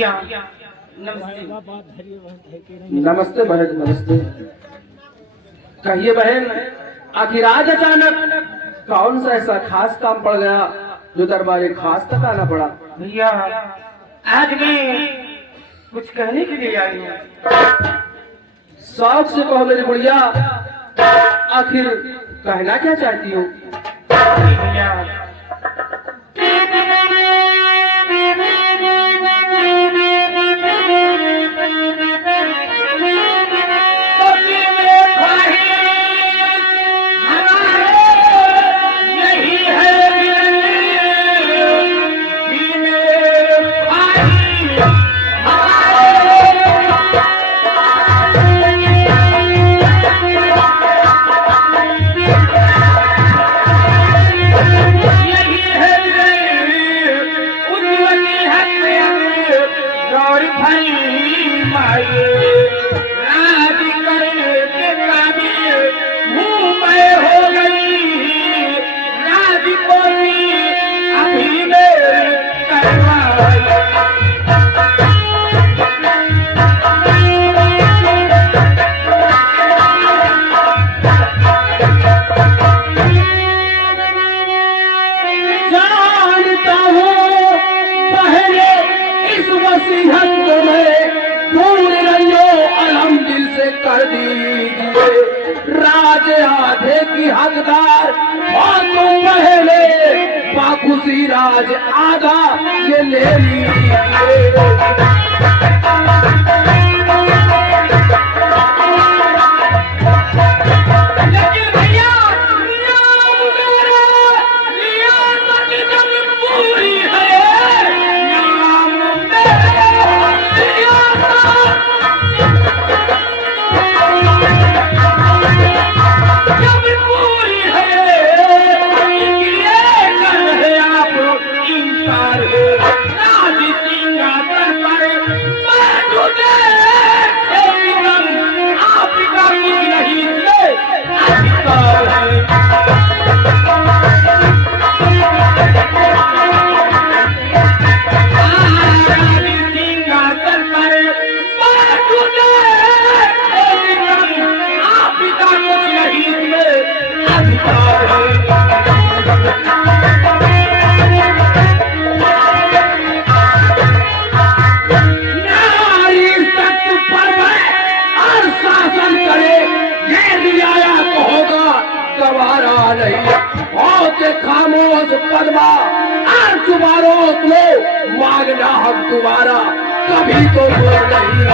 भैया नमस्ते। नमस्ते बहन, नमस्ते। कहिए बहन, आखिर आज अचानक कौन सा ऐसा खास काम पड़ गया जो दरबार खास तक आना पड़ा? भैया आज मैं कुछ कहने के लिए आई हूँ। शौक से कहो मेरी बुढ़िया, आखिर कहना क्या चाहती हो? भैया कर दीजिए राज आधे की हकदार और तुम पहले बाखुशी राज आधा ये ले लीजिए। खामोश पद्मा और तुम्हारो लो मांगना हम तुम्हारा कभी तो बोल नहीं।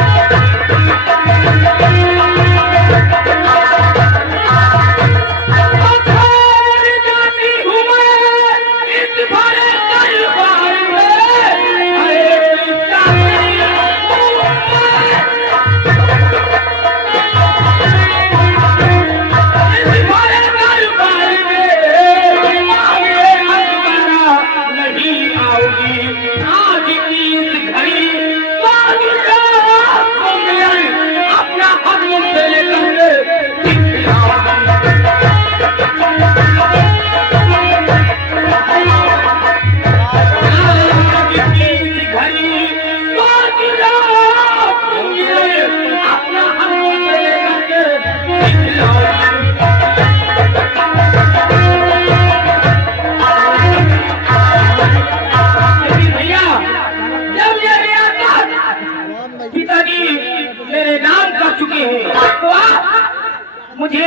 मुझे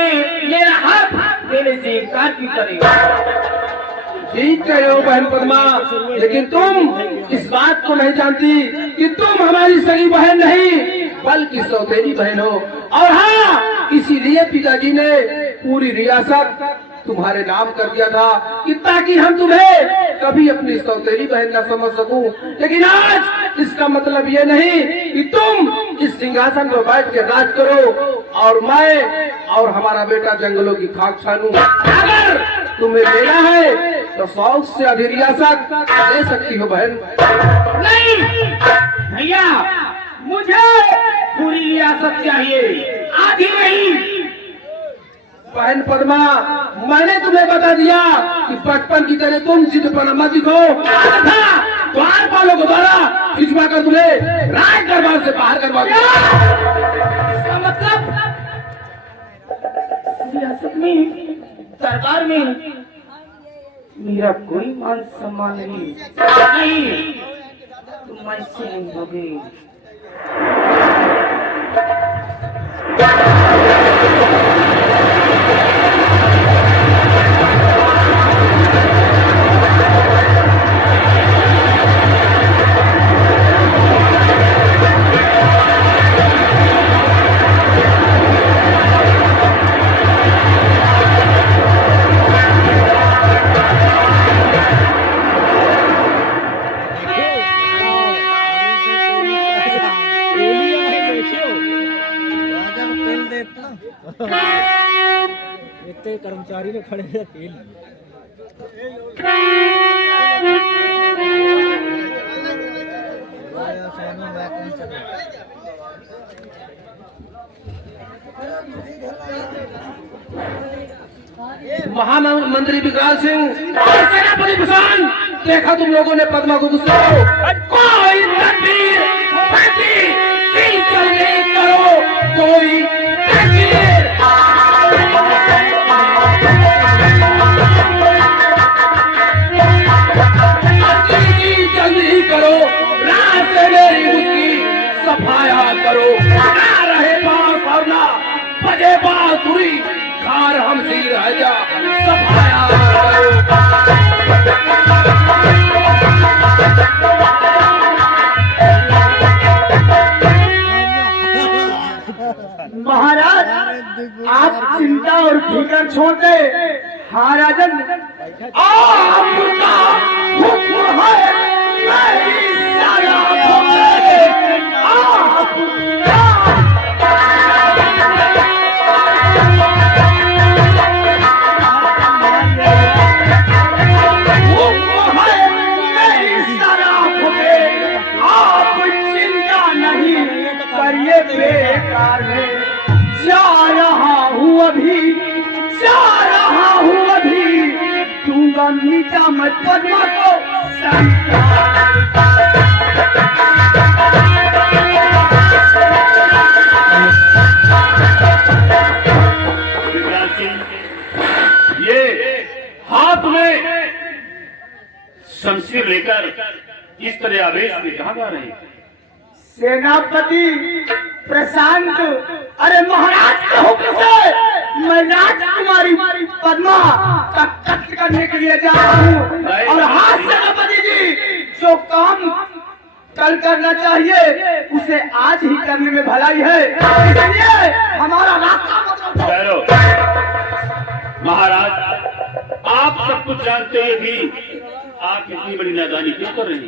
मेरा हाथ देने से इनकार क्यों करेगा? ठीक कहे हो बहन पद्मा, लेकिन तुम इस बात को नहीं जानती कि तुम हमारी सगी बहन नहीं बल्कि सौतेली बहन हो। और हाँ, इसीलिए पिताजी ने पूरी रियासत तुम्हारे नाम कर दिया था कि ताकि हम तुम्हें कभी अपनी सौतेली बहन न समझ सकूं। लेकिन आज इसका मतलब ये नहीं कि तुम इस सिंहासन पर बैठ के राज करो और मैं और हमारा बेटा जंगलों की खाक छानूं। अगर तुम्हें लेना है तो शौक से आधी रियासत ले सकती हो बहन। नहीं भैया, मुझे पूरी रियासत चाहिए, आधी नहीं। बहन पद्मा, मैंने तुम्हें बता दिया कि बचपन की तरह तुम जिद पर मत दिखो। द्वारपालों को द्वारा खिंचवा कर तुम्हें राज दरबार से बाहर करवा दिया। इसका मतलब सियासत में, दरबार में मेरा कोई मान सम्मान नहीं। तुम ऐसे नहीं होगे। इतने कर्मचारी ने खड़े हैं फेल महामंत्री विकास सिंह और सेनापति भूषण, देखा तुम लोगों ने पद्मा को गुस्से को कोई तकदीर करो, कोई तकदीर जल्दी करो, रात से मेरी उसकी सफाया करो। ना रहे बांस और ना बजे बांसुरी, खार हम सी रह जा सफाया महाराज, आप चिंता और फिकर छोड़ दे। हाँ राजन, आपका हुक्म है, मेरी साया आप चिंता नहीं करिए, बेकार है। जा रहा हूँ अभी, जा रहा हूँ अभी, दूंगा मीठा मैं पद्मा को ये हाथ में शमशीर लेकर इस तरह आवेश में कहाँ जा रहे हैं? सेनापति प्रशांत, अरे महाराज के हुक्म से मैं राजकुमारी पद्मा का कत्ल करने के लिए जा रहा हूँ। और हाँ सेनापति जी, जो काम कल करना चाहिए उसे आज ही करने में भलाई है, इसलिए हमारा रास्ता मतलब ठहरो महाराज, आप सब कुछ जानते हुए भी आप इतनी बड़ी नादानी क्यों कर रहे हैं?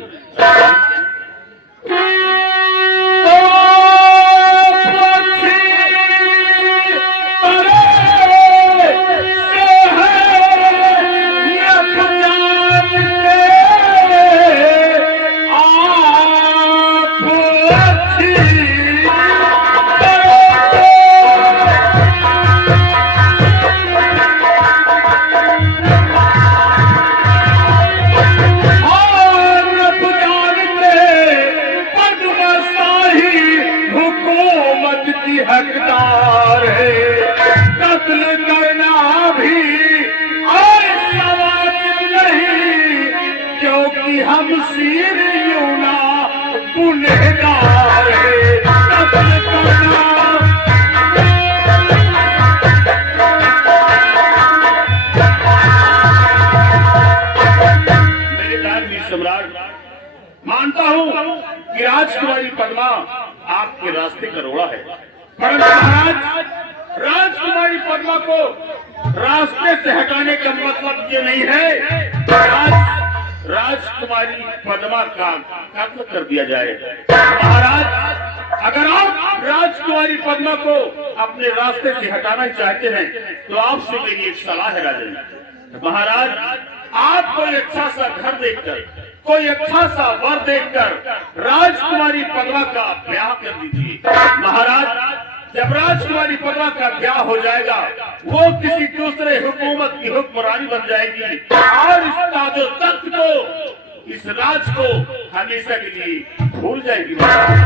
हकदार है, कत्ल करना भी ऐसा वाजिब नहीं, क्योंकि हम सिर यूना गुनहगार है। कत्ल करना मेरे दानवीर सम्राट, मानता हूँ कि राजकुमारी पद्मा आपके रास्ते का रोड़ा है, परंतु महाराज, राजकुमारी पद्मा को रास्ते से हटाने का मतलब ये नहीं है राजकुमारी पद्मा का कत्ल कर दिया जाए। महाराज, अगर आप राजकुमारी पद्मा को अपने रास्ते से हटाना चाहते हैं तो आपसे मेरी एक सलाह है राजन। महाराज, आप कोई अच्छा सा घर देखकर, कोई अच्छा सा वर देखकर राजकुमारी पद्मा का ब्याह कर दीजिए। महाराज, जब राजकुमारी पद्मा का ब्याह हो जाएगा, वो किसी दूसरे हुकूमत की हुक्मरानी बन जाएगी और इस ताजो तख्त को इस राज को हमेशा के लिए भूल जाएगी महाराज।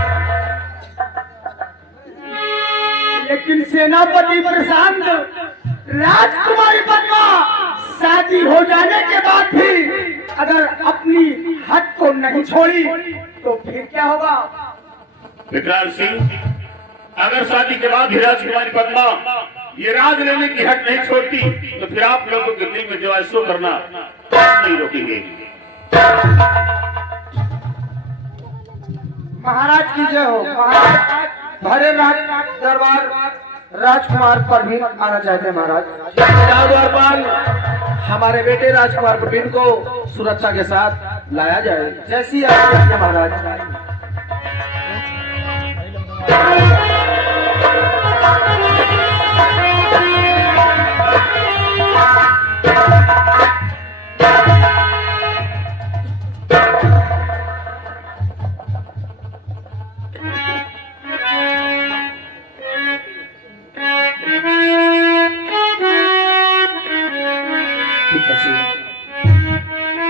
लेकिन सेनापति प्रशांत, राजकुमारी पद्मा शादी हो जाने के बाद भी अगर अपनी हद को नहीं छोड़ी तो फिर क्या होगा? विक्रांत सिंह, अगर शादी के बाद ही राजकुमारी पद्मा ये राज लेने की हट नहीं छोड़ती तो फिर आप लोगों के दिल में जो ऐसो करना नहीं रोकेंगे। महाराज की जय हो। महाराज भरे राज दरबार राजकुमार परवीन आना चाहते हैं महाराज। द्वारपाल, हमारे बेटे राजकुमार प्रवीण को सुरक्षा के साथ लाया जाए। जैसी आज्ञा है महाराज।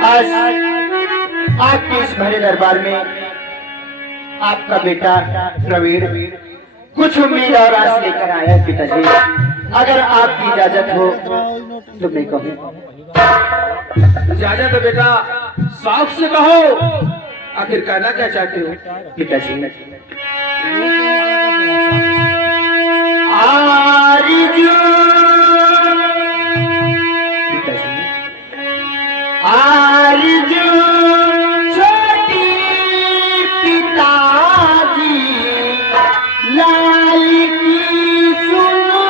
आज आपके इस भरे दरबार में आपका बेटा प्रवीण कुछ उम्मीद और आस लेकर आया है पिताजी। अगर आपकी इजाजत हो तो मैं कहूँ। इजाजत है बेटा, शौक से कहो। आखिर कहना क्या चाहते हो? पिताजी आरज़ू, पिताजी आरज़ू छोटी पिताजी लाल की सुनो।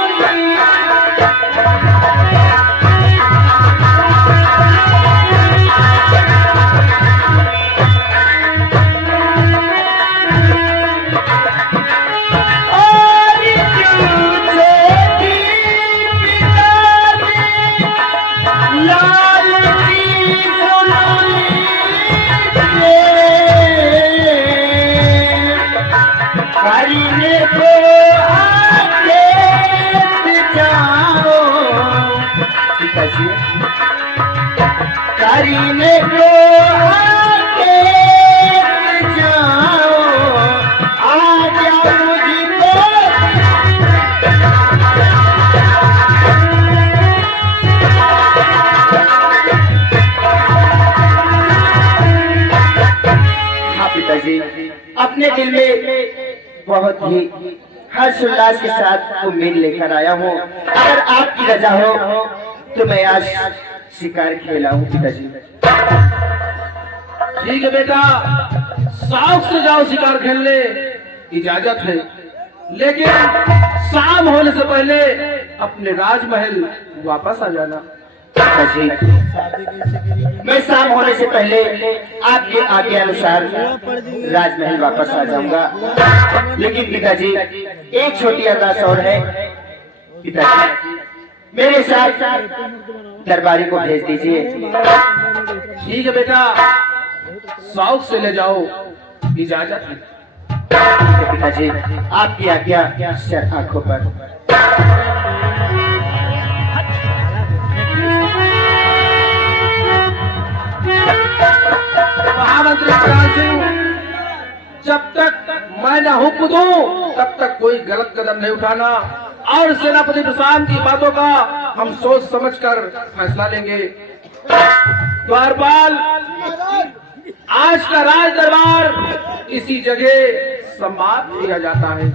करीने को आके जाओ, आ जाओ मुझको। हाँ पिताजी, अपने दिल में बहुत ही हर्षोल्लास के साथ उम्मीद लेकर आया हूँ। अगर आपकी रजा हो तो मैं आज शिकार खेलाऊं पिताजी। ठीक है बेटा, शौक से जाओ शिकार खेलने, इजाजत है। लेकिन शाम होने से पहले अपने राजमहल वापस आ जाना। पिताजी मैं शाम होने से पहले आपके आज्ञा अनुसार राजमहल वापस आ जाऊंगा। लेकिन पिताजी एक छोटी अरदास और है। पिताजी मेरे साथ दरबारी को भेज दीजिए। ठीक है बेटा, शौक से ले जाओ, इजाजत है। पिताजी आपकी आज्ञा सर आंखों पर। महामंत्री विक्रांत सिंह, जब तक मैं न हुक्म दूं तब तक कोई गलत कदम नहीं उठाना, और सेनापति प्रशांत की बातों का हम सोच समझकर फैसला लेंगे। द्वारपाल, आज का राज दरबार इसी जगह समाप्त किया जाता है।